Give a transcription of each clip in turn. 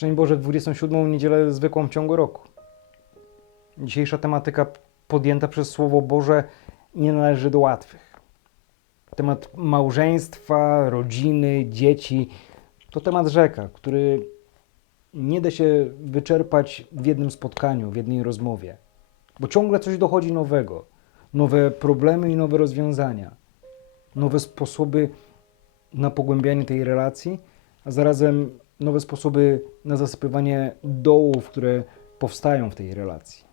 Szczęść Boże, w 27 niedzielę zwykłą w ciągu roku. Dzisiejsza tematyka podjęta przez Słowo Boże nie należy do łatwych. Temat małżeństwa, rodziny, dzieci to temat rzeka, który nie da się wyczerpać w jednym spotkaniu, w jednej rozmowie, bo ciągle coś dochodzi nowego. Nowe problemy i nowe rozwiązania, nowe sposoby na pogłębianie tej relacji, a zarazem nowe sposoby na zasypywanie dołów, które powstają w tej relacji.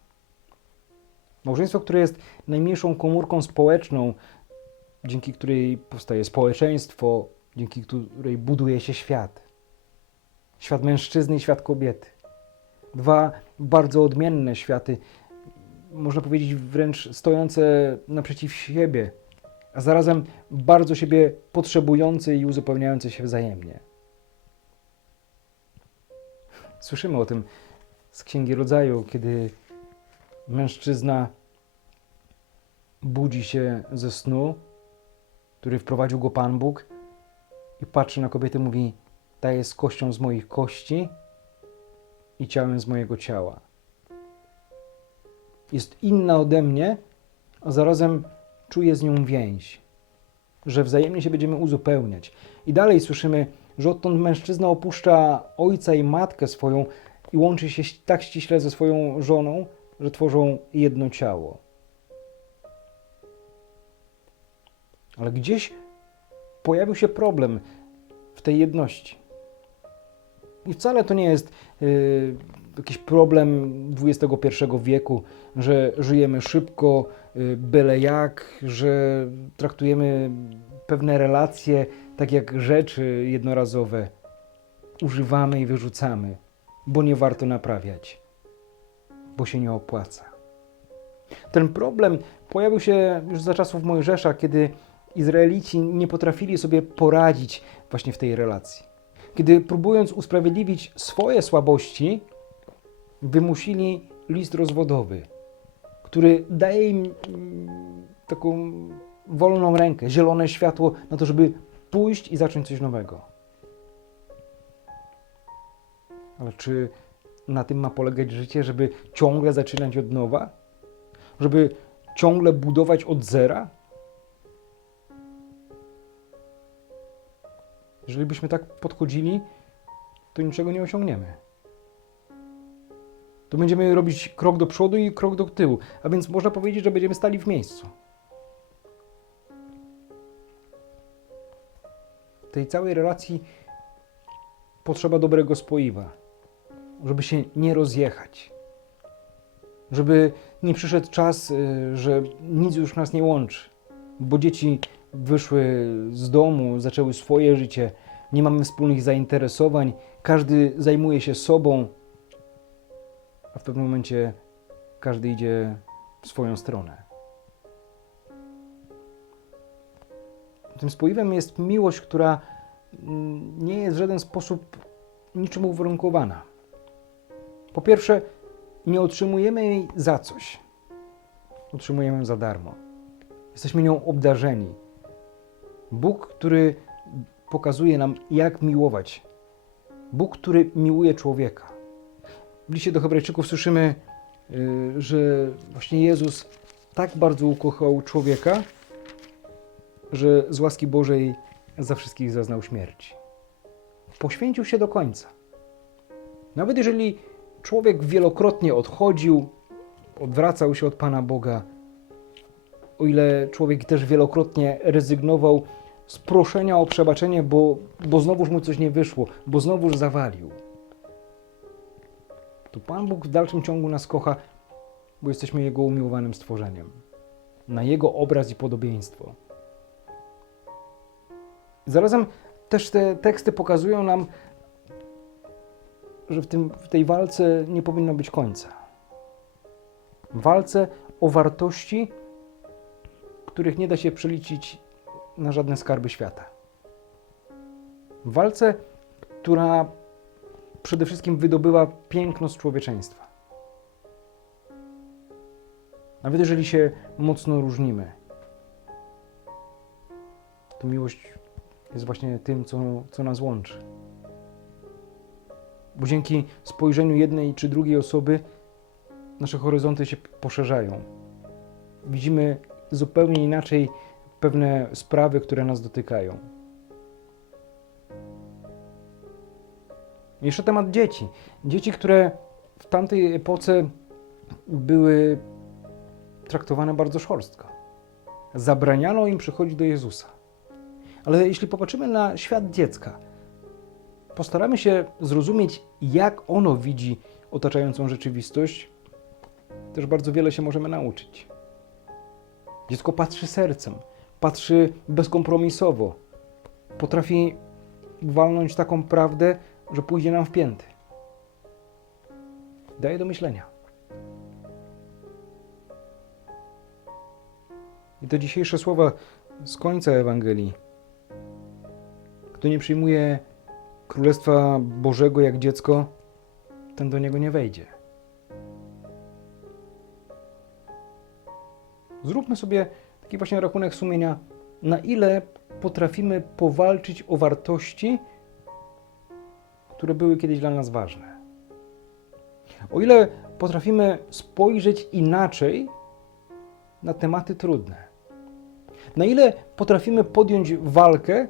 Małżeństwo, które jest najmniejszą komórką społeczną, dzięki której powstaje społeczeństwo, dzięki której buduje się świat. Świat mężczyzny i świat kobiety. Dwa bardzo odmienne światy, można powiedzieć wręcz stojące naprzeciw siebie, a zarazem bardzo siebie potrzebujące i uzupełniające się wzajemnie. Słyszymy o tym z Księgi Rodzaju, kiedy mężczyzna budzi się ze snu, który wprowadził go Pan Bóg i patrzy na kobietę mówi: Ta jest kością z moich kości i ciałem z mojego ciała. Jest inna ode mnie, a zarazem czuję z nią więź, że wzajemnie się będziemy uzupełniać. I dalej słyszymy, że odtąd mężczyzna opuszcza ojca i matkę swoją i łączy się tak ściśle ze swoją żoną, że tworzą jedno ciało. Ale gdzieś pojawił się problem w tej jedności. I wcale to nie jest y, jakiś problem XXI wieku, że żyjemy szybko, y, byle jak, że traktujemy pewne relacje tak jak rzeczy jednorazowe. Używamy i wyrzucamy, bo nie warto naprawiać, bo się nie opłaca. Ten problem pojawił się już za czasów Mojżesza, kiedy Izraelici nie potrafili sobie poradzić właśnie w tej relacji. Kiedy próbując usprawiedliwić swoje słabości, wymusili list rozwodowy, który daje im mm, taką wolną rękę, zielone światło na to, żeby pójść i zacząć coś nowego. Ale czy na tym ma polegać życie, żeby ciągle zaczynać od nowa? Żeby ciągle budować od zera? Jeżeli byśmy tak podchodzili, to niczego nie osiągniemy. To będziemy robić krok do przodu i krok do tyłu, a więc można powiedzieć, że będziemy stali w miejscu. Tej całej relacji potrzeba dobrego spoiwa, żeby się nie rozjechać. Żeby nie przyszedł czas, y, że nic już nas nie łączy, bo dzieci wyszły z domu, zaczęły swoje życie, nie mamy wspólnych zainteresowań, każdy zajmuje się sobą, a w pewnym momencie każdy idzie w swoją stronę. Tym spoiwem jest miłość, która mm, nie jest w żaden sposób niczym uwarunkowana. Po pierwsze, nie otrzymujemy jej za coś. Otrzymujemy ją za darmo. Jesteśmy nią obdarzeni. Bóg, który pokazuje nam, jak miłować. Bóg, który miłuje człowieka. W liście do Hebrajczyków słyszymy, y, że właśnie Jezus tak bardzo ukochał człowieka, że z łaski Bożej za wszystkich zaznał śmierci. Poświęcił się do końca. Nawet jeżeli człowiek wielokrotnie odchodził, odwracał się od Pana Boga, o ile człowiek też wielokrotnie rezygnował z proszenia o przebaczenie, bo, bo znowuż mu coś nie wyszło, bo znowuż zawalił. To Pan Bóg w dalszym ciągu nas kocha, bo jesteśmy Jego umiłowanym stworzeniem. Na Jego obraz i podobieństwo. Zarazem też te teksty pokazują nam, że w, tym, w tej walce nie powinno być końca. Walce o wartości, których nie da się przeliczyć na żadne skarby świata. Walce, która przede wszystkim wydobywa piękno z człowieczeństwa. Nawet jeżeli się mocno różnimy, to miłość jest właśnie tym, co, co nas łączy. bo dzięki spojrzeniu jednej czy drugiej osoby nasze horyzonty się poszerzają. Widzimy zupełnie inaczej pewne sprawy, które nas dotykają. Jeszcze temat dzieci. Dzieci, które w tamtej epoce były traktowane bardzo szorstko. Zabraniano im przychodzić do Jezusa. Ale jeśli popatrzymy na świat dziecka, postaramy się zrozumieć, jak ono widzi otaczającą rzeczywistość, też bardzo wiele się możemy nauczyć. Dziecko patrzy sercem, patrzy bezkompromisowo, potrafi walnąć taką prawdę, że pójdzie nam w pięty. Daje do myślenia. I to dzisiejsze słowa z końca Ewangelii. Kto nie przyjmuje Królestwa Bożego jak dziecko, ten do niego nie wejdzie. Zróbmy sobie taki właśnie rachunek sumienia, na ile potrafimy powalczyć o wartości, które były kiedyś dla nas ważne. O ile potrafimy spojrzeć inaczej na tematy trudne. Na ile potrafimy podjąć walkę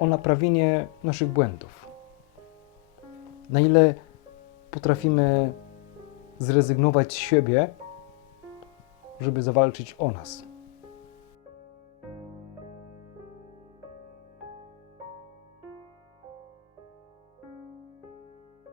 o naprawienie naszych błędów. Na ile potrafimy zrezygnować z siebie, żeby zawalczyć o nas.